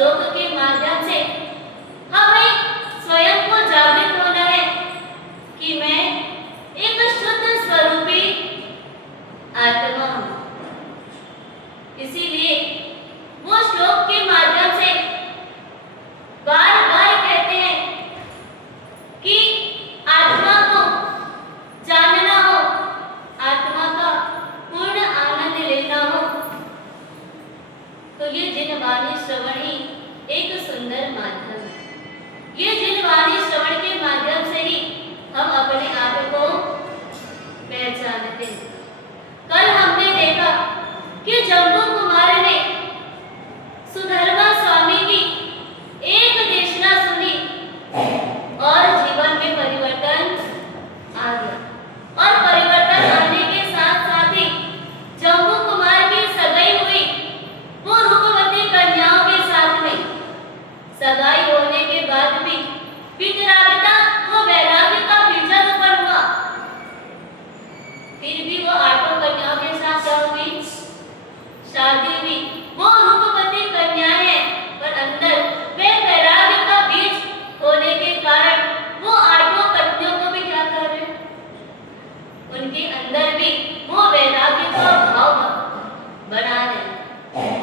श्लोक के माध्यम से हमें स्वयं को जागृत होना है कि मैं एक शुद्ध स्वरूपी आत्मा हूं। इसीलिए वो श्लोक के माध्यम से बार बार कहते हैं कि आत्मा को जानना हो, आत्मा का पूर्ण आनंद लेना हो, तो ये जिन वाणी श्रवण ही एक सुंदर माध्यम है। ये जिन वाणी श्रवण के माध्यम से ही हम अपने आप को पहचानते हैं। कल हमने देखा कि जम्बू कुमार ने सुधर्मा स्वामी की एक देशना सुनी और जीवन में परिवर्तन आ गया। और परिवर्तन आने के साथ साथ ही जम्बू कुमार की सगाई हुई वो रूपवती कन्याओं के साथ में। सगाई होने के बाद भी वितरागिता वो वैराग्य का बीजारोपण हुआ। फिर भी वो आठों कन्याओं के साथ क्या हुई? शादी हुई। वो रूपवती कन्या है पर अंदर वे वैराग्य का बीज होने के कारण वो आठों पत्नियों को भी क्या कर रहे? उनके अंदर भी वो वैराग्य का भाव बना रहे।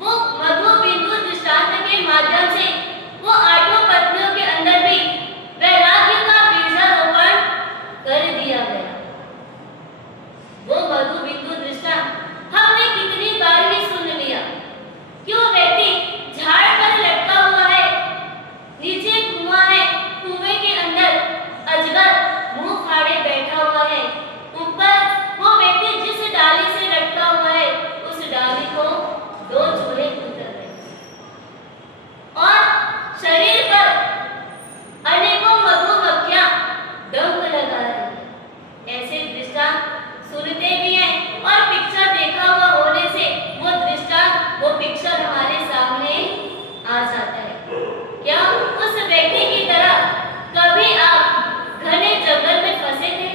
वो मधु बिंदु दृष्टांत के माध्यम से वो आठों पत्नियों के अंदर भी वैराग्य का बीजारोपण कर दिया गया। वो मधु बिंदु दृष्टांत हमने कितनी बार ही सुन लिया कि वो व्यक्ति झाड़ पर लटका हुआ है, नीचे कुआं है, कुएं के अंदर अजगर मुंह फाड़े बैठा हुआ है, ऊपर वो व्यक्ति जिस डाली से लटका हुआ है उस डाली को दो चूहे उतर रहे और शरीर पर अनेकों मधुमक्खियां डंक लगा रही। ऐसे दृष्टांत सुनते भी हैं और पिक्चर देखा हुआ होने से वो दृष्टांत, वो पिक्चर हमारे सामने आ जाता है। क्या उस व्यक्ति की तरह कभी आप घने जंगल में फंसे थे?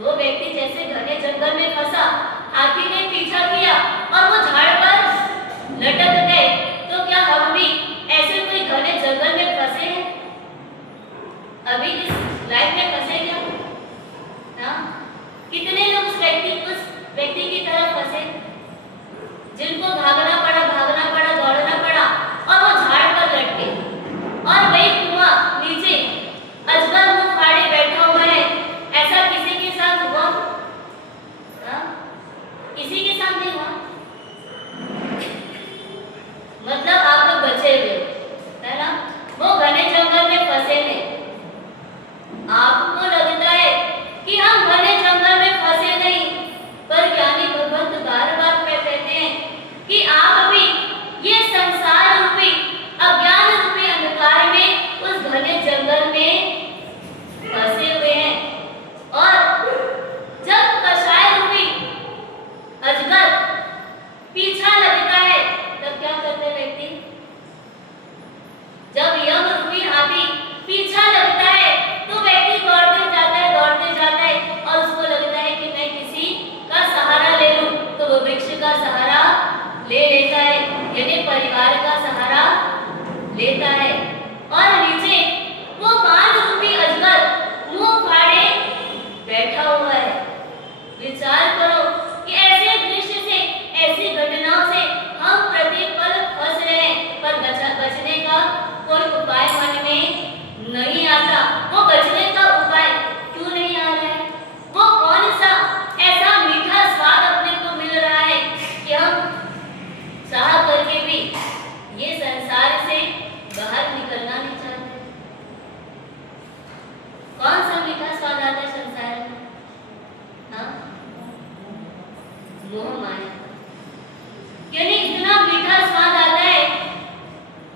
वो व्यक्ति जैसे घने जंगल में फंसा, हाथी ने पीछा किया और वो झाड़ पर लटक गए, तो क्या हम भी ऐसे कोई घने जंगल में फंसे हैं? अभी इस लाइफ में फंसे क्या? कितने लोग उस व्यक्ति की तरफ फंसे जिनको भागना पड़ा, दौड़ना पड़ा और वो झाड़ पर लटके और वही कुआं नीचे अजगर मुंह फाड़े बैठा हुआ है। ऐसा किसी के साथ हुआ? किसी के साथ नहीं हुआ। मतलब आप लोग बचे हुए है ना? वो घने जंगल में फंसे थे। आपको लगता है कि हम घने जंगल में फंसे नहीं, पर ज्ञानी भगवंत बार बार कहते हैं कि आप भी ये संसार रूपी अज्ञान रूपी अंधकार में उस घने जंगल में फंसे हुए हैं। और जब कषाय रूपी अजगर पीछा लगता है तब क्या करते व्यक्ति? जब यम रूपी हाथी पीछा लगता है तो व्यक्ति दौड़ते जाता है और उसको लगता है कि मैं किसी का सहारा ले लूं, तो वो वृक्ष का सहारा ले लेता है, यानी परिवार का सहारा लेता है। और नीचे वो बाण रूपी अजगर मुंह फाड़े बैठा हुआ है। विचार करो कि ऐसे दृश्य से, ऐसी घटनाओं से हम प्रतिपल फंस रहे हैं, पर बचने का कोई उपाय मन में नहीं आता। वो बचने का उपाय क्यों नहीं आ रहा है? वो कौन सा ऐसा मीठा स्वाद अपने को मिल रहा है कि हम चाह करके भी ये संसार से बाहर निकलना नहीं चाहते? कौन सा मीठा स्वाद आता है संसार में? मोह माया, यानी इतना मीठा स्वाद आता है।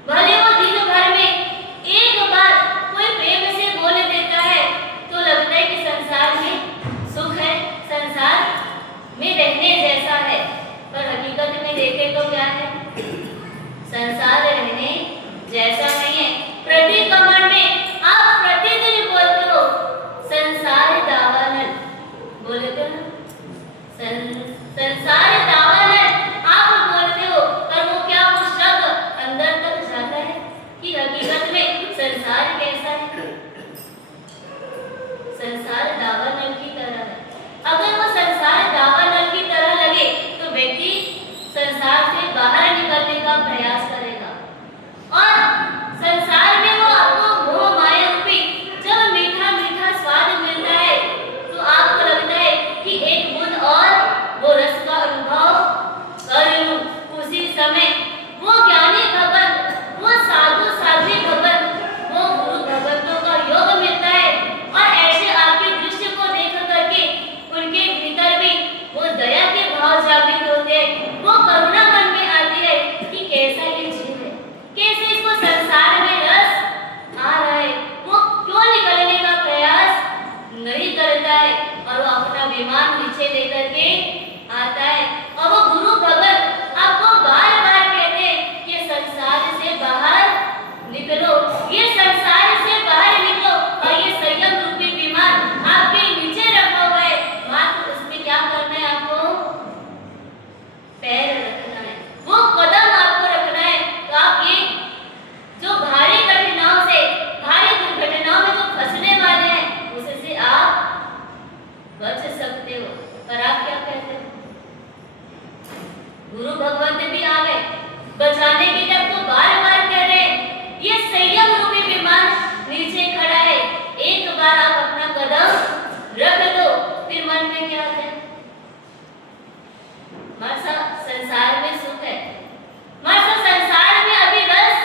भले वो दिन भर में एक बार कोई प्रेम से बोल देता है तो लगता है कि संसार में सुख है, संसार में रहने जैसा है, पर हकीकत में देखें तो क्या है? संसार रहने जैसा नहीं है। प्रतिक्रमण में आप प्रतिदिन बोलते हो संसार दावानल, बोलते हो ना? संसार दावा संसार से बाहर निकलने का प्रयास करेगा और संसार में वो आपको मोह माया रूपी जब मीठा मीठा स्वाद मिलता है तो आपको लगता है कि एक बूंद और वो रस का अनुभव कर लूं। उसी समय वो ज्ञानी भगत, वो साधु साध्वी भगत, वो गुरु भगतों का योग मिलता है और ऐसे आपके दृश्य को देख करके उनके भीतर भी वो दया के भाव जागृत होते हैं, वो करुणा मन में आती है कि कैसा ये जीव है, कैसे इसको संसार में रस आ रहा है, वो क्यों निकलने का प्रयास नहीं करता है और वो अपना विमान नीचे लेकर के आता है। और वो गुरु भगत आपको बार बार कहते हैं कि संसार से बाहर निकलो, ये संसार से बाहर निकलो और ये संयम रूपी विमान आपके नीचे रखा हुआ है, मात्र उसमें क्या करना है, आपको पैर रखना है, वो कदम आपको रखना है। तो आप ये जो भारी कठिनाइयों से, भारी दुर्घटनाओं में जो फंसने वाले हैं उससे आप बच सकते हो। पर आप क्या कहते हो? गुरु भगवत भी आ गए बचाने के लिए, तो बार बार कह रहे हैं ये संयम रूपी विमान नीचे खड़ा है, एक बार आप अपना कदम रख दो। फिर मन में क्या है? हमारा संसार में सुख है, हमारा संसार में अभी रस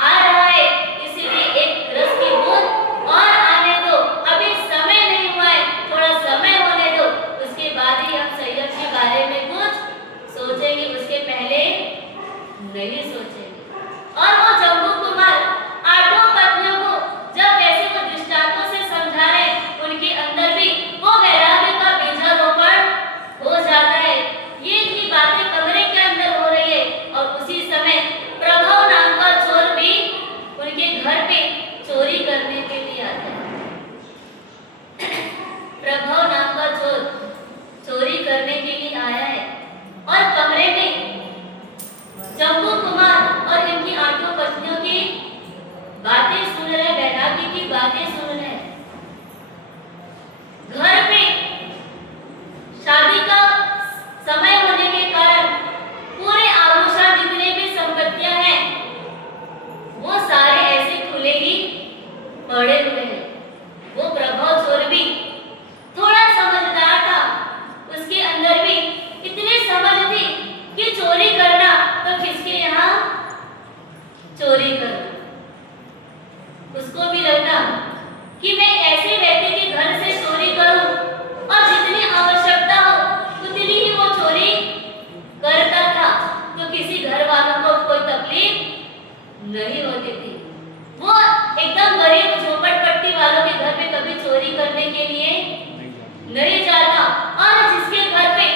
आ रहा है, इसलिए एक रस की बूंद और आने दो, अभी समय नहीं हुआ है, थोड़ा समय होने दो, उसके बाद ही हम संयम के बारे में कुछ सोचेंगे, उसके पहले नहीं सोचेंगे। और वो जम्बू कुमार आठों पत्नियों को जब ऐसे वो दृष्टांतों से समझा रहे, उनके अंदर भी वो वैराग्य का बीजारोपण हो जाता है। ये की बातें कमरे के अंदर हो रही है और उसी समय प्रभव नाम का चोर भी उनके घर पे चोरी करने के लिए आता है। प्रभव नाम का चोर चोरी करने के लिए आया है और कमरे में जम्बू कुमार और इनकी आठों पत्नियों की बातें सुन रहे, वैराग्य की बातें सुन रहे। घर पे शादी का समय होने के कारण पूरे आभूषण जितने भी संपत्तियां हैं वो सारे ऐसे खुले ही पड़े हुए हैं। वो प्रभव चोर भी थोड़ा समझदार था, उसके अंदर भी इतनी समझ थी कि चोरी करना तो किसके यहाँ चोरी करो। उसको भी लगता कि मैं ऐसे व्यक्ति के घर से चोरी करूं और जितनी आवश्यकता हो उतनी ही वो चोरी करता था, तो किसी घर वालों को कोई तकलीफ नहीं होती थी। वो एकदम गरीब झोपड़पट्टी वालों के घर पे कभी चोरी करने के लिए नहीं जाता और जिसके घर पे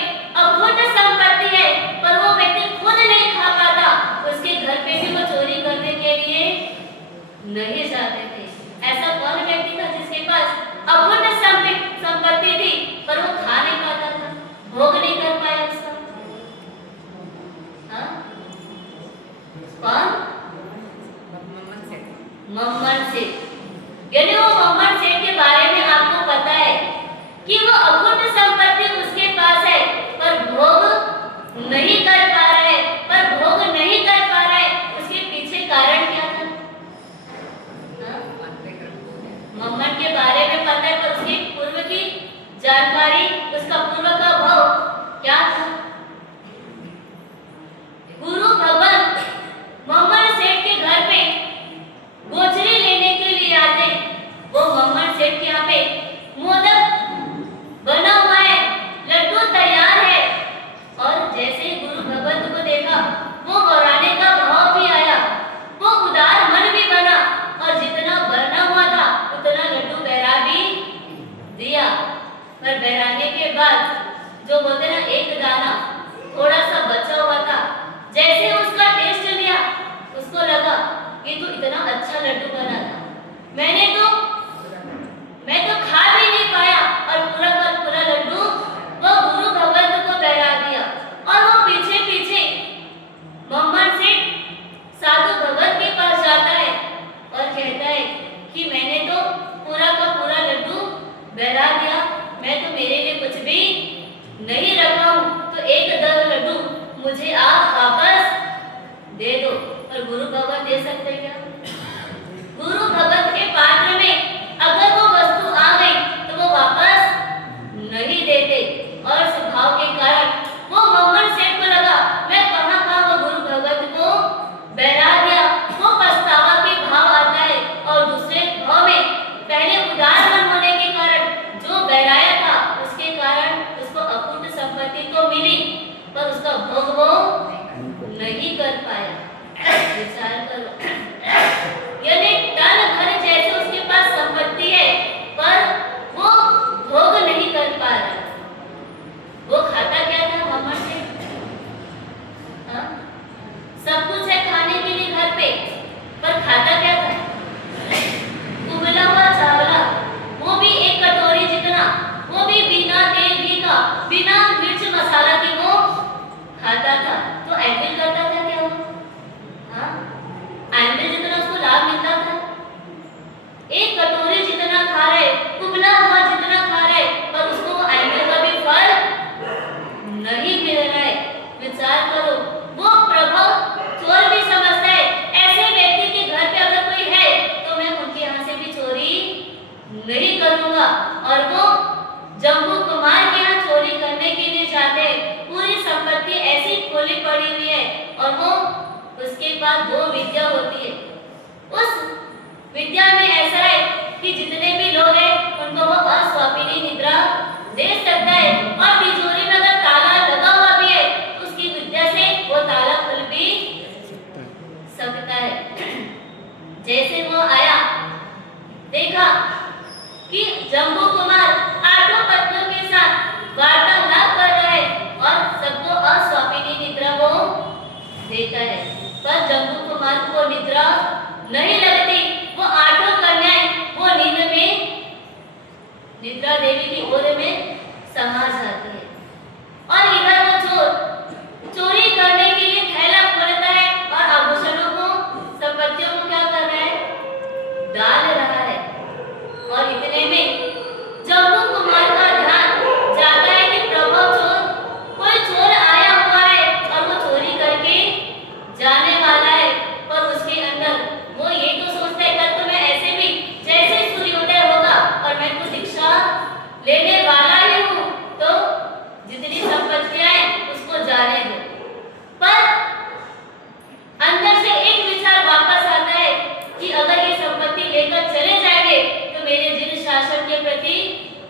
अखुद संपत्ति है पर वो व्यक्ति खुद नहीं खा पाता, उसके घर पे भी वो चोरी करने के लिए नहीं जाते थे। ऐसा कौन व्यक्ति था जिसके पास अखुद संपत्ति थी पर वो खा नहीं पाता था, भोग नहीं कर पाया उसका? हाँ? कौन? मम्मन सेठ। यानी वो मम्मन सेठ के बारे में आपको पता है कि वो अखुद संपत्ति उसके पास है पर भोग नहीं कर पा रहा है, पर भोग नहीं कर पा रहा है, उसके पीछे कारण क्या था? मम्मन के बारे में पता है पर उसकी पूर्व की जानकारी, उसका पूर्व का भाव क्या था? गुरु भगवान मम्मन सेठ के घर पे गोचरी लेने के लिए आते। वो मम्मन सेठ के यहाँ पे मोदक बना हुआ है, लड्डू तैयार है और जैसे ही गुरु भगवत को देखा वो गौराने का भाव भी आया, वो उदार मन भी बना और जितना बना हुआ था उतना लड्डू बहरा भी दिया। पर बहराने के बाद जो बोलते ना एक दाना थोड़ा सा बचा हुआ था, जैसे उसका टेस्ट लिया उसको लगा ये तो इतना अच्छा लड्डू बना था, मैं तो खा भी नहीं पाया और पूरा का पूरा लड्डू वो गुरु भगवत को बहरा दिया। और वो पीछे पीछे मम्मन सेठ साधु भगत के पास जाता है और कहता है कि मैंने तो पूरा का पूरा लड्डू बहरा दिया, मैं तो मेरे लिए कुछ भी नहीं रखा हूँ, तो एक दर लड्डू मुझे आप नहीं कर पाया। विचार करो, यदि टन भर जैसे उसके पास संपत्ति है पर वो भोग नहीं कर पा रहा। वो खाता क्या था? घमंड से। हाँ? सब कुछ है खाने के लिए घर पे, पर खाता क्या था? उबला हुआ चावला, वो भी एक कटोरी जितना, वो भी बिना तेल घी का, बिना मिर्च मसाला के वो खाता था। तो एपिल करता था क्या वो? हाँ? एपिल जितना उसको लाभ मिलता था? एक कटोरी जितना खा रहे, उबला हुआ जितना खा रहे, पर उसको वो एपिल का भी फल नहीं मिल रहा है। विचार करो, वो प्रभव चोर भी समझता है ऐसे व्यक्ति के घर पे अगर कोई है तो मैं उनके यहाँ से भी चोरी नहीं करूंगा। और वो जम्बू कुमार के यहाँ चोरी करने के लिए जाते हैं। पूरी संपत्ति ऐसी खोली पड़ी हुई है और वो उसके पास 2 विद्या होती है। उस विद्या में ऐसा है कि जितने भी लोग हैं उनको वो अस्वापिनी निद्रा दे सकता है। और तिजोरी में अगर ताला लगा हुआ भी है तो उसकी विद्या से वो ताला खुल भी सकता है। जैसे वो आया, देखा कि जम्बू कुमार 8 पत्नियों के साथ वार्तालाप कर रहा है और सबको अस्वापिनी निद्रा वो देता है। पर जम्बू कुमार को निद्रा नहीं लगती। वो 8 कन्याएं वो नींद में निद्रा देवी की गोद में समा जाती है। और इधर वो चोर चोरी करने के लिए थैला खोलता है और आभूषणों को, संपत्तियों को क्या कर रहा है? डाल रहा है। और इतने में जम्बू कुमार का ध्यान जाता है कि प्रभव कोई चोर आया हुआ है और वो चोरी करके जाने वाला है। पर उसके अंदर वो ये तो सोचता है कल तो मैं ऐसे भी जैसे सूर्योदय होगा और मैं तो दीक्षा लेने वाला ही हूँ, तो जितनी संपत्तियां हैं उसको जाने दो। पर अंदर से एक विचार वापस आता है कि अगर ये संपत्ति लेकर चले जाएंगे तो मेरे जिन शासन के प्रति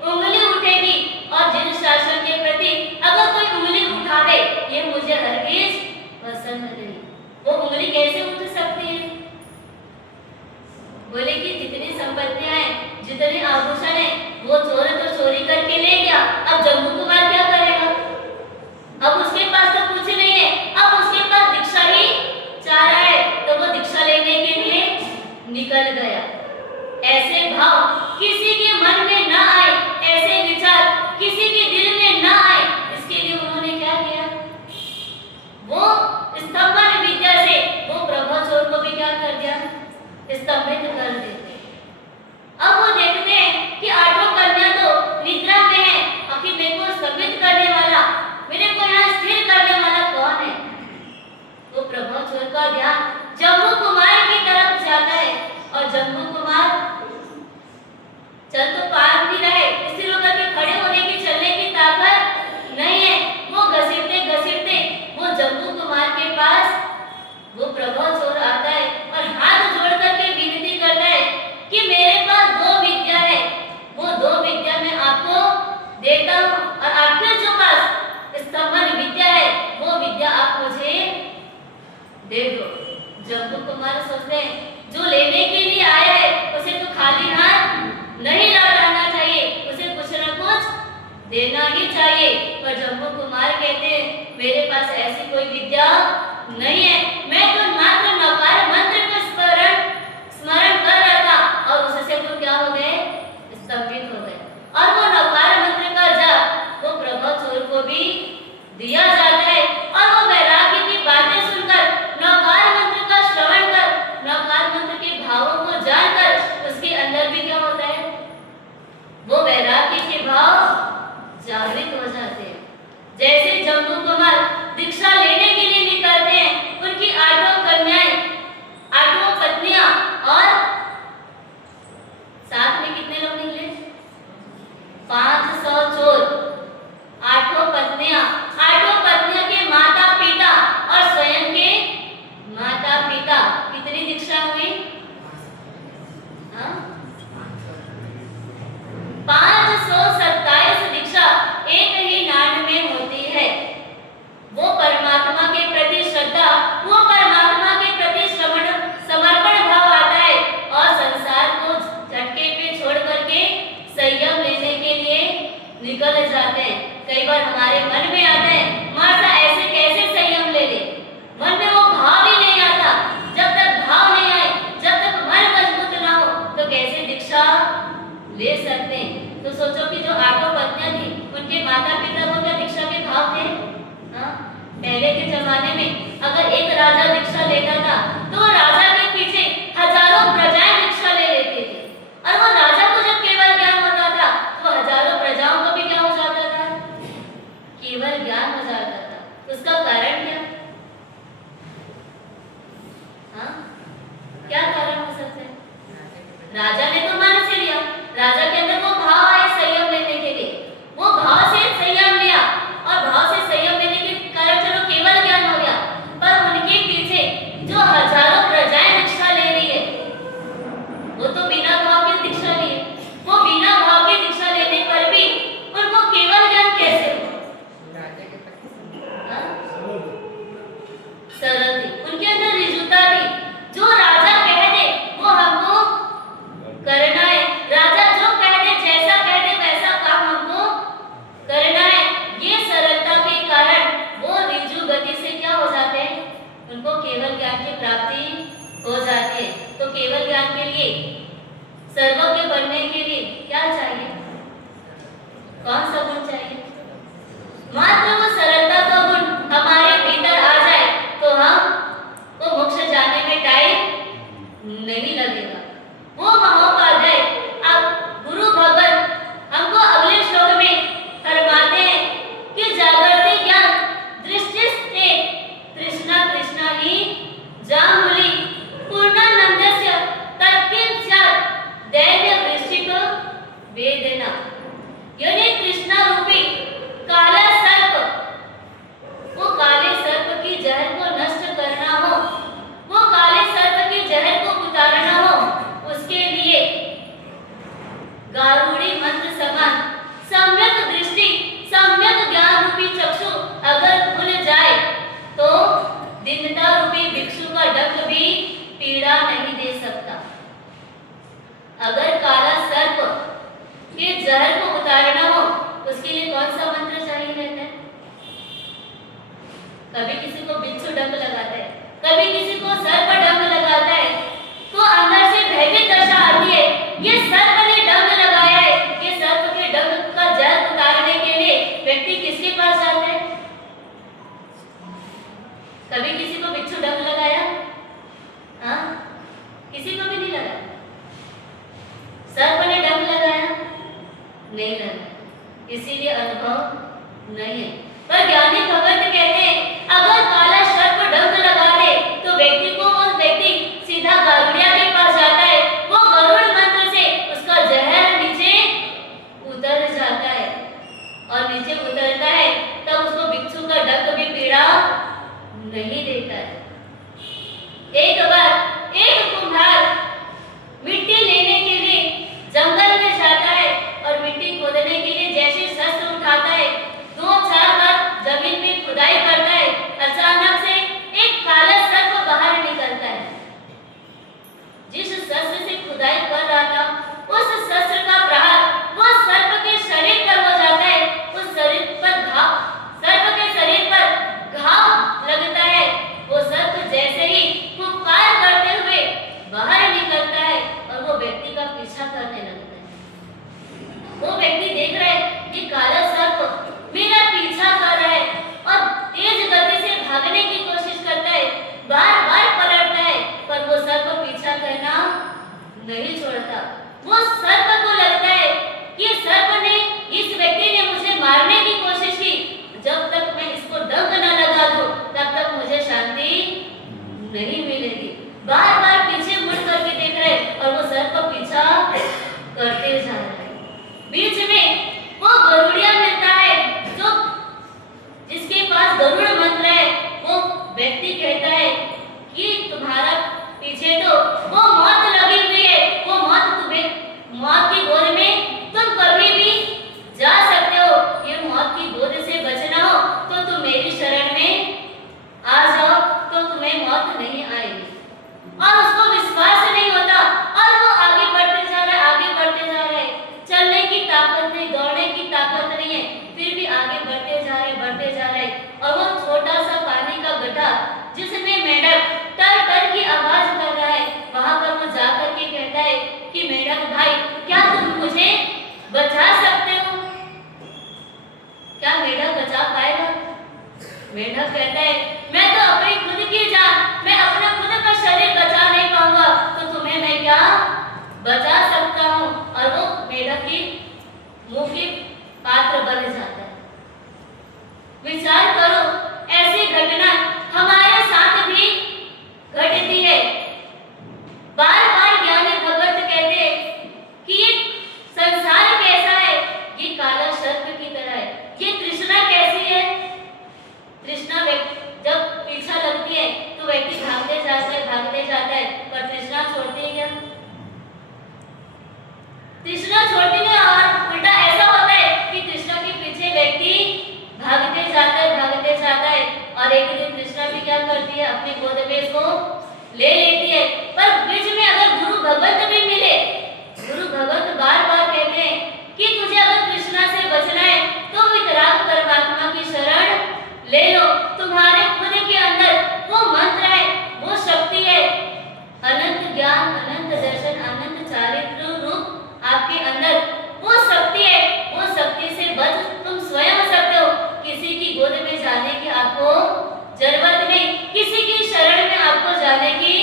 उंगली उठेगी, और जिन शासन के प्रति अगर कोई उंगली उठावे ये मुझे हरगिज पसंद नहीं। वो उंगली कैसे उठ सकती है? बोले कि जितनी संपत्तियां हैं, जितने आभूषण हैं, वो चोर तो चोरी करके ले गया। अब जम्बू कुमार क्या करेगा? अब उसके पास तो कुछ नहीं है, अब उसके पास दीक्षा ही चाह रहा है। तो वो दीक्षा लेने के लिए निकल गया। ऐसे भाव किसी के मन में ना आए, ऐसे विचार किसी के दिल में ना आए, इसके लिए उन्होंने क्या किया? वो स्तंभन विद्या से वो प्रभव चोर को भी क्या कर दिया? स्तंभित कर देते। अब वो देखते हैं कि 8 कन्या तो निद्रा में है, आखिर मेरे को स्तंभित करने वाला, मेरे को यहाँ स्थिर करने वाला कौन है? तो प्रभव चोर का ध्यान जम्बू कुमार की तरफ जाता है। और जम्बू कुमार चल तो पार भी रहे, स्थिर होकर के खड़े होने की, चलने की ताकत नहीं है। वो घसीटते घसीटते वो जम्बू कुमार के पास वो प्रभव चोर आता है और हाथ जोड़ करके विनती करता है कि मेरे पास 2 विद्या है, वो 2 विद्या मैं आपको देता हूँ और आपके जो पास स्तंभन विद्या है वो विद्या आप मुझे दे दो। जम्बू कुमार सोचते हैं जो लेने के लिए आया है उसे तो खाली हाथ नहीं लौटाना चाहिए, उसे कुछ न कुछ देना ही चाहिए। पर जम्बू कुमार कहते हैं मेरे पास ऐसी कोई विद्या नहीं है, मैं तो मात्र नकार मंत्र को स्मरण कर रहा था और उससे तो क्या हो गए? स्तंभित हो गए। और वो नकार मंत्र का जाप वो प्रभव चोर को भी दिया जाता है। और वो वैराग्य की बातें सुनकर, नकार मंत्र का श्रवण कर, नकार मंत्र के भावों को जानकर उसके अंदर भी क्या होता है? वो वैराग्य के भाव जागृत हो जाते हैं। जैसे जम्बू कुमार दीक्षा लेने के लिए निकलते हैं, जमाने में अगर एक राजा दीक्षा लेता था तो वो राजा के पीछे हजारों प्रजाएं दीक्षा ले लेते थे, और वो राजा को जब केवल ज्ञान होता था तो हजारों प्रजाओं को भी क्या हो जाता था, केवल ज्ञान हो जाता था। उसका कारण क्या? हाँ, क्या कारण हो सकता है? राजा ने तो मान से लिया, राजा के अंदर वो भाव आए संयम लेने के लिए, वो भाव से संयम लिया, और भाव से संयम लेने के कारण चलो केवल ज्ञान हो गया, पर उनके पीछे जो हजारों प्रजाएं दीक्षा ले रही है वो तो बिना भाव के दीक्षा लिए, वो बिना भाव के दीक्षा लेने पर भी उनको केवल ज्ञान कैसे हो? सरल थी, उनके अंदर रिजुता थी। जो राजा कह दे वो हमको करना है, राजा जो कह दे जैसा कह दे वैसा काम हमको करना है। ये सरलता के कारण वो रिजु गति से क्या हो जाते हैं, उनको केवल ज्ञान की प्राप्ति हो जाती है। तो केवल ज्ञान के लिए, सर्वज्ञ बनने के लिए क्या चाहिए? कौन सा गुण चाहिए? मात्र वो सरलता का गुण हमारे भीतर आ जाए तो हम को मोक्ष जाने में टाइम नहीं लगेगा। वो महोपाध्याय अब गुरु भगवान हमको अगले श्लोक में फरमाते हैं कि जागृति ज्ञान दृष्टिस्ते तृष्णा तृष्णा ही जामुली पूर्णानंदस्य तत्किंचन दैव्य वृश्चिक वेदना। यानी तृष्णा रूपी काला सर्प, वो काले सर्प की जहर को नष्ट करना हो, वो काले सर्प की जहर को उतारना हो, उसके लिए गारुड़ी मंत्र समान सम्यक दृष्टि, सम्यक ज्ञान रूपी चक्षु अगर खुल जाए तो दीनता रूपी भिक्षु का डंक भी पीड़ा नहीं दे सकता। अगर काला सर्प के जहर को उतारना हो उसके लिए कौन सा मंत्र चाहिए रहता है? कभी किसी को बिच्छू डंक लगाता है, कभी किसी को सर्प डंक लगाता है, तो अंदर से भयभीत दशा आती है, ये सर्प ने डंक लगाया है। ये सर्प के डंक का जहर उतारने के लिए व्यक्ति किसके पास जाता है? कभी किसी को बिच्छू डंक लगाया? हाँ, किसी को भी नहीं लगाया। सर्प ने डंक लगाया? नहीं लगाया, इसीलिए अनुभव नहीं है। पर ज्ञानी भगत कहते हैं अगर काला सर्प डंक लगा दे तो व्यक्ति को, उस व्यक्ति सीधा गारुड़िया के पास जाता है, वो गरुड़ मंत्र से उसका जहर नीचे उतर जाता है, और नीचे उतरता है तब उसको भिक्षु का डंक भी पीड़ा नहीं देता है। एक बार एक कुम्हार मिट्टी लेने के लिए जंगल में जाता है, और मिट्टी खोदने के लिए जैसे शस्त्र उठाता है, 2-4 बार जमीन में खुदाई करता है, अचानक से एक काला सर्प बाहर निकलता है। जिस शस्त्र से खुदाई कर रहा था उस शस्त्र का प्रहार वो सर्प के शरीर पर हो जाता है, उस शरीर पर घाव, सर्प के शरीर पर घाव लगता है। वो सर्प जैसे ही फुफकार करते हुए बाहर निकलता है और वो व्यक्ति का पीछा करने लगता है। वो व्यक्ति देख रहा है कि काला सर्प मेरा पीछा कर रहा है, और तेज गति से भागने की कोशिश करता है, बार-बार पलटता है, पर वो सर्प पीछा करना नहीं छोड़ता। वो सर्प को लगता है कि सर्प ने, इस व्यक्ति ने मुझे मारने की कोशिश की, जब तक मैं इसको डंक न लगा दूं तब तक मुझे शांति नहीं मिलेगी। बार-बार पीछे मुड़ करके देख रहे और वो सर्प पीछा करते जा रहे हैं। बीच में वो गरुड़िया मिलता है, जो जिसके पास गरुड़ मंत्र है। वो व्यक्ति कहता है कि तुम्हारा पीछे तो वो मौत लगी हुई है, वो मौत तुम्हें, मौत क्या बचा सकता हूँ, और वो मेढक की मुंह की पात्र बन जाता है। विचार करो, ऐसी घटना हमारे साथ भी घटती है। बार बार ज्ञानी भगवत कहते हैं कि ये संसार कैसा है, ये काला सर्प की तरह है। ये तृष्णा कैसी है, तृष्णा जब पीछा लगती है तो व्यक्ति भागते जाता है, पर तृष्णा छोड़ती है क्या? तृष्णा छोड़ती नहीं, और उल्टा ऐसा होता है कि तृष्णा के पीछे व्यक्ति भागते जाता है, और एक दिन तृष्णा भी क्या करती है, अपने गोद में इसको ले लेती है। पर बीच में अगर गुरु भगवत भी मिले, गुरु भगवत बार बार कहते हैं कि तुझे अगर तृष्णा से बचना है तो वितराग परमात्मा की शरण ले लो। तुम्हारे खुद के अंदर वो मंत्र है, वो शक्ति है, अनंत ज्ञान, अनंत दर्शन, अनंत चारित्र रूप आपके अंदर वो शक्ति है। वो शक्ति से बच तुम स्वयं सकते हो। किसी की गोद में जाने की आपको जरूरत नहीं, किसी की शरण में आपको जाने की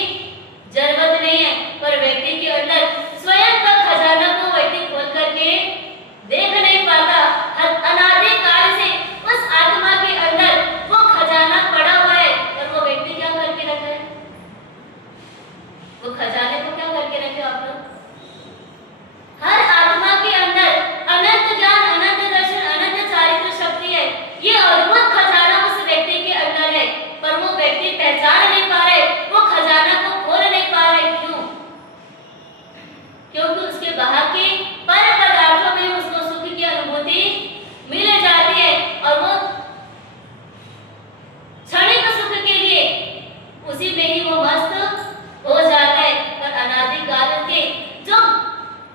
जरूरत नहीं है। पर व्यक्ति के अंदर स्वयं का खजाना को व्यक्ति खोल करके देख नहीं पाता। अनादि काल से उस आत्मा के अंदर वो खजाना पड़ा हुआ है, और वो व्यक्ति क्या करके रखा है, वो खजाने को क्या करके रखे आप लोग? हर आत्मा के अंदर अनंत ज्ञान, अनंत दर्शन, अनंत चारित्र शक्ति है। ये अद्भुत खजाना उस व्यक्ति के अंदर है, पर वो व्यक्ति पहचान नहीं पा रहे, वो खजाना को खोल नहीं पा रहे। क्यों? क्योंकि उसके बाहर के पर पदार्थों में उसको सुख की अनुभूति मिल जाती है, और वो क्षणिक सुख के लिए उसी में ही वो मस्त हो जाता है। पर अनादि काल के जो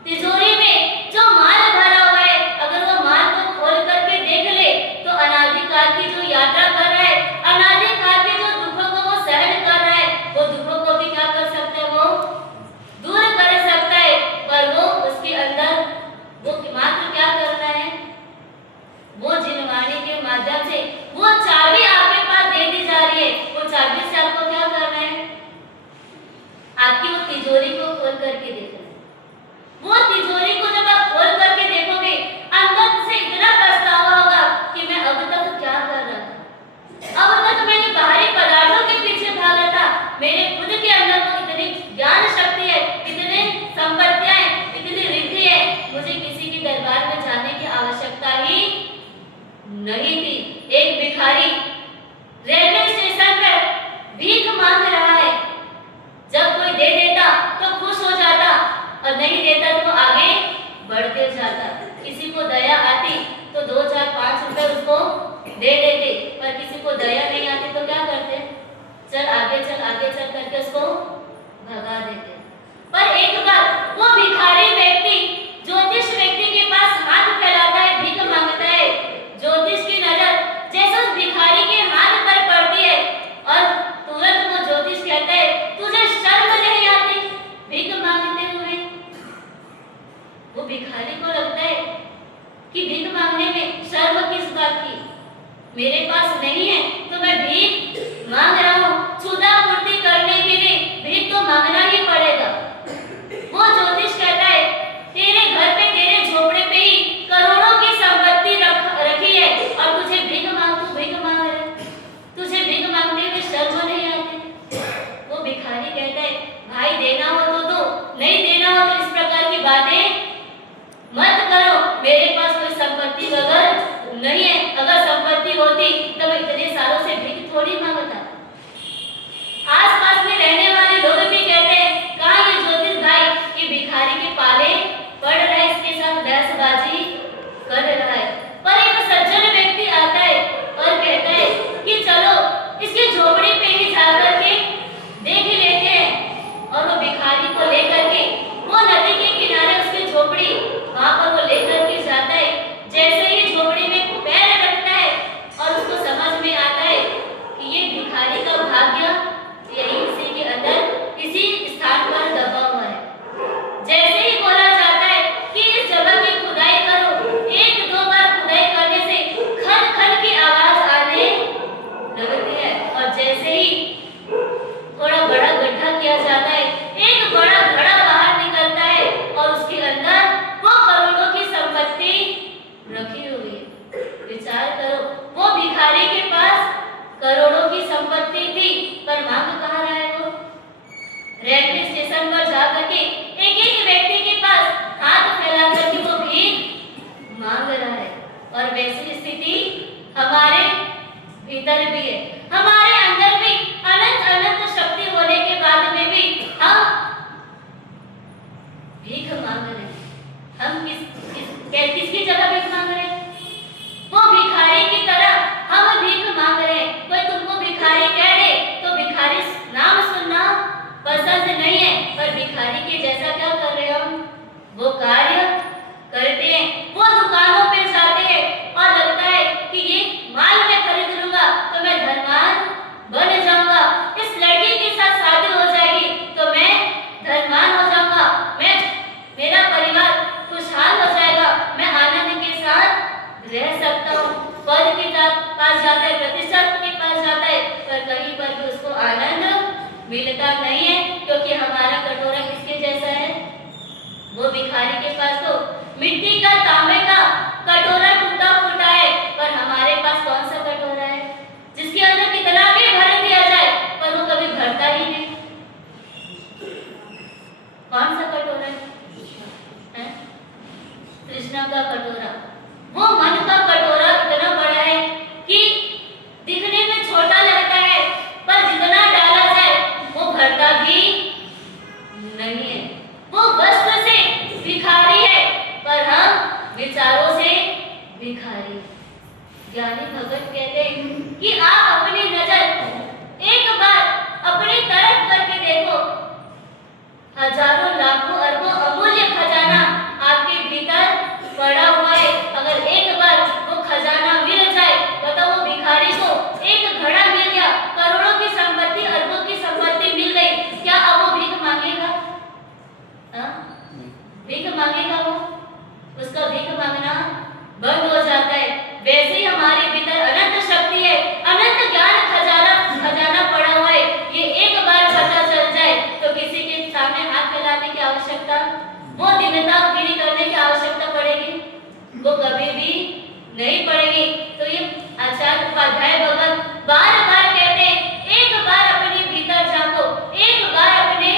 तिजोरी में जो माल भरा हुआ है, अगर वो माल को खोल करके देख ले तो अनादि काल की जो यात्रा कर रहा है, अनादि काल के जो दुखों को वो सहन कर रहा है, वो दुखों को भी क्या कर सकता है, वो दूर कर सकता है। पर वो उसके अंदर वो मात्र क्या करना है, वो जिनवाणी के माध्यम से वो चाबी आपके पास दे दी जा रही है। वो चाबी से आपको क्या करना है, आपकी वो तिजोरी को खोल करके देखना है। वो तिजोरी को जब आप खोल करके देखोगे, अंदर से इतना पछतावा होगा कि मैं अब तक क्या कर रहा था, अब तक मैंने बाहरी पदार्थों के पीछे भागा था। मेरे खुद के अंदर तो इतनी ज्ञान शक्ति है, इतने संपत्तियां हैं, इतनी रिद्धि है, मुझे किसी के दरबार में जाने की आवश्यकता ही नहीं थी। एक भिखारी रेलवे स्टेशन पर भीख मांग रहा है, जब कोई दे देता तो खुश हो जाता, और नहीं देता तो आगे बढ़ते जाता। किसी को दया आती तो 2, 4, 5 रुपए उसको दे देते, पर किसी को दया नहीं आती तो क्या करते, चल आगे चल करके उसको भगा देते। पर एक बार वो भिखारी व्यक्ति ज्योतिष व्यक्ति के पास हाथ फैलाता है, भीख मांगता है। ज्योतिष की नजर जैसे उस भिखारी के हाथ पर पड़ती है, और तुरंत वो ज्योतिष कहता है, तुझे शर्म नहीं आती भीख मांगते हुए? वो भिखारी को लगता है कि भीख मांगने में शर्म किस बात की, मेरे पास नहीं है तो मैं भीख मांग रहा हूँ, क्षुधा पूर्ति करने के लिए भीख तो मांगना ही पड़ेगा। वो ज्योतिष कहता है, तेरे घर पे, तेरे झोपड़े पे ही करोड़ों की संपत्ति रखी है, और तुझे भीख मांग रहा है, तुझे भीख मांगने में शर्म नहीं आती? वो भिखारी कहता है, भाई देना हो तो दो, नहीं देना हो तो इस प्रकार की बातें मत करो, मेरे पास कोई संपत्ति वगैरह नहीं है। अगर संपत्ति होती तो मैं इतने सालों से भीख थोड़ी मांगता। आसपास में रहने वाले लोग भी कहते हैं, कहाँ ये ज्योतिष भाई ये भिखारी के पाले पड़ रहा है, इसके साथ बहसबाजी कर रहा है। पर एक सज्जन व्यक्ति आता है और कहता है कि चलो इसकी झोपड़ी पे ही जाकर के देख लेते हैं, और वो भिखारी को लेकर के वो नदी के किनारे उसकी झोपड़ी, वहां पर वो लेकर के जाता है। जैसे ही झोपड़ी में पैर रखता है और उसको समझ में आता है कि ये भिखारी वो कार्य करते हैं, वो दुकानों पे जाते हैं और लगता है कि ये माल मैं खरीद लूंगा तो मैं धनवान बन जाऊंगा, इस लड़की के साथ शादी हो जाएगी तो मैं धनवान हो जाऊंगा, मैं मेरा परिवार खुशहाल हो जाएगा, मैं आनंद के साथ रह सकता हूँ। पद के पास जाता है, प्रतिष्ठा के पास जाता है, पर कहीं पर भी उसको आनंद मिलता नहीं है, क्योंकि हमारा कटोरा किसके जैसा है? वो भिखारी के पास तो मिट्टी का, तांबे का कटोरा टूटा फूटा है, पर हमारे पास कौन सा कटोरा है जिसके अंदर कितना भी भर दिया जाए पर वो कभी भरता ही नहीं? कौन सा कटोरा है? कृष्णा का कटोरा। वो मन का कटोरा इतना बड़ा है कि दिखने में छोटा लगता है, पर जितना डाला जाए वो भरता भी नहीं है। वो वस्त्र से भिखारी है, पर हम विचारों से भिखारी। ज्ञानी भगत कहते हैं कि आप अपनी नजर एक बार अपनी तरफ करके देखो, हजारों लाखों अरबों अमूल्य खजाना आपके भीतर पड़ा हुआ है। अगर एक बार वो खजाना मिल जाए, बताओ वो भिखारी को एक घड़ा मिल गया, करोड़ों की संपत्ति, अरबों की संपत्ति मिल गई, क्या अब वो भीख मांगेगा? भीख मांगेगा? वो उसका भीख मांगना बंद हो जाता है। वैसे ही हमारे भीतर अनंत शक्ति है, अनंत ज्ञान खजाना पड़ा हुआ है। ये एक बार पता चल जाए तो किसी के सामने हाथ फैलाने की आवश्यकता, वो दिनतागिरी करने की आवश्यकता पड़ेगी? वो कभी भी नहीं पड़ेगी। तो ये आचार्य उपाध्याय भगत बार बार कहते हैं, एक बार अपने भीतर झांको, एक बार अपने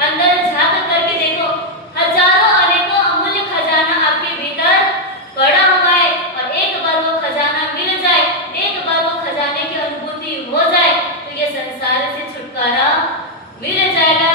अंदर झांक करके देखो, हजारों अनेकों अमूल्य खजाना आपके भीतर पड़ा हुआ है, और एक बार वो खजाना मिल जाए, एक बार वो खजाने की अनुभूति हो जाए तो ये संसार से छुटकारा मिल जाएगा।